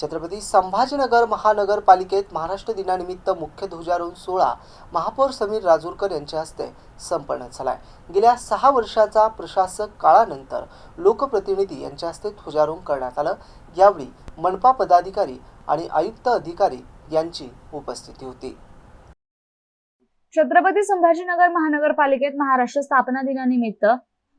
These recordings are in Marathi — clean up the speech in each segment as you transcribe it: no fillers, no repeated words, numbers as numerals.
छत्रपती संभाजीनगर महानगरपालिकेत महाराष्ट्र दिनानिमित्त मुख्य ध्वजारोहण सोहळा महापौर समीर राजूरकर यांच्या हस्ते संपन्न झालाय। गेल्या 6 वर्षाचा प्रशासक काळानंतर लोकप्रतिनिधी यांच्या हस्ते ध्वजारोहण करण्यात आलं। यावेळी मनपा पदाधिकारी आणि आयुक्त अधिकारी यांची उपस्थिती होती। छत्रपती संभाजीनगर महानगरपालिकेत महाराष्ट्र स्थापना दिनानिमित्त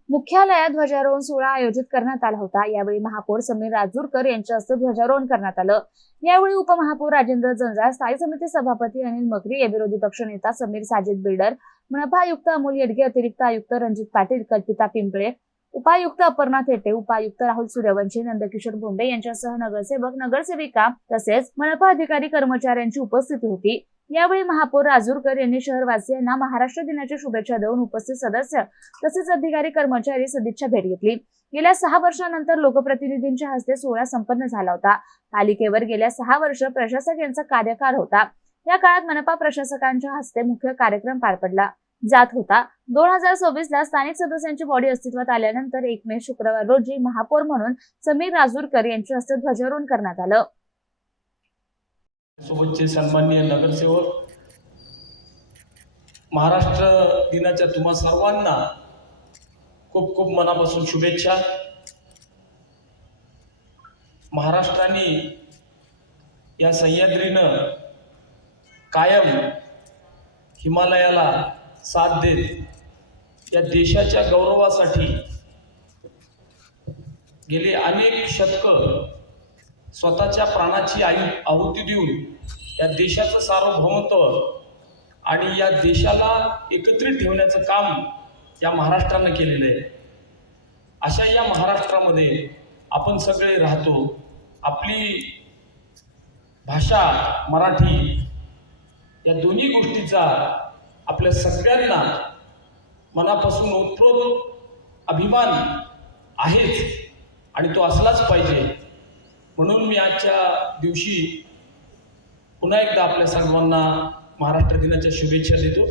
मुख्यालयात ध्वजारोहण सोहळा आयोजित करण्यात आला होता। यावेळी महापौर समीर राजूरकर यांच्या हस्ते ध्वजारोहण करण्यात आलं। यावेळी उपमहापौर राजेंद्र जंजाळ, स्थायी समिती सभापती अनिल मगरी, विरोधी पक्षनेता समीर साजिद बिल्डर, मनपा आयुक्त अमोल येडगे, अतिरिक्त आयुक्त रणजित पाटील, कल्पिता पिंपळे, उपायुक्त अपर्णा थेटे, उपायुक्त राहुल सूर्यवंशी, नंदकिशोर बोंबे यांच्यासह नगरसेवक, नगरसेविका तसेच मनपा अधिकारी कर्मचाऱ्यांची उपस्थिती होती। यावेळी महापौर राजूरकर यांनी शहरवासियांना महाराष्ट्र दिनाच्या शुभेच्छा देऊन उपस्थित सदस्य तसेच अधिकारी कर्मचारी सदिच्छा भेट घेतली। गेल्या 6 वर्षांनंतर लोकप्रतिनिधींच्या हस्ते सोहळा संपन्न झाला होता। पालिकेवर गेल्या 6 वर्ष प्रशासक यांचा कार्यकाळ होता। या काळात मनपा प्रशासकांच्या हस्ते मुख्य कार्यक्रम पार पडला जात होता। 2026 ला स्थानिक सदस्यांची बॉडी अस्तित्वात आल्यानंतर 1 मे शुक्रवार रोजी महापौर म्हणून समीर राजूरकर यांच्या हस्ते ध्वजारोहण करण्यात आलं। सोबतचे सन्माननीय नगरसेवक, महाराष्ट्र दिनाच्या तुम्हा सर्वांना खूप खूप मनापासून शुभेच्छा। महाराष्ट्राने या सह्याद्रीनं कायम हिमालयाला साथ देत या देशाच्या गौरवासाठी गेली अनेक शतकं स्वतःच्या प्राणाची आहुती देऊन या देशाचं सार्वभौमत्व आणि या देशाला एकत्रित ठेवण्याचं काम या महाराष्ट्रानं केलेलं आहे। अशा या महाराष्ट्रामध्ये आपण सगळे राहतो। आपली भाषा मराठी या दोन्ही गोष्टीचा आपल्या सगळ्यांना मनापासून ओतप्रोत अभिमान आहेच आणि तो असलाच पाहिजे। म्हणून मी आजच्या दिवशी पुन्हा एकदा आपल्या सर्वांना महाराष्ट्र दिनाच्या शुभेच्छा देतो।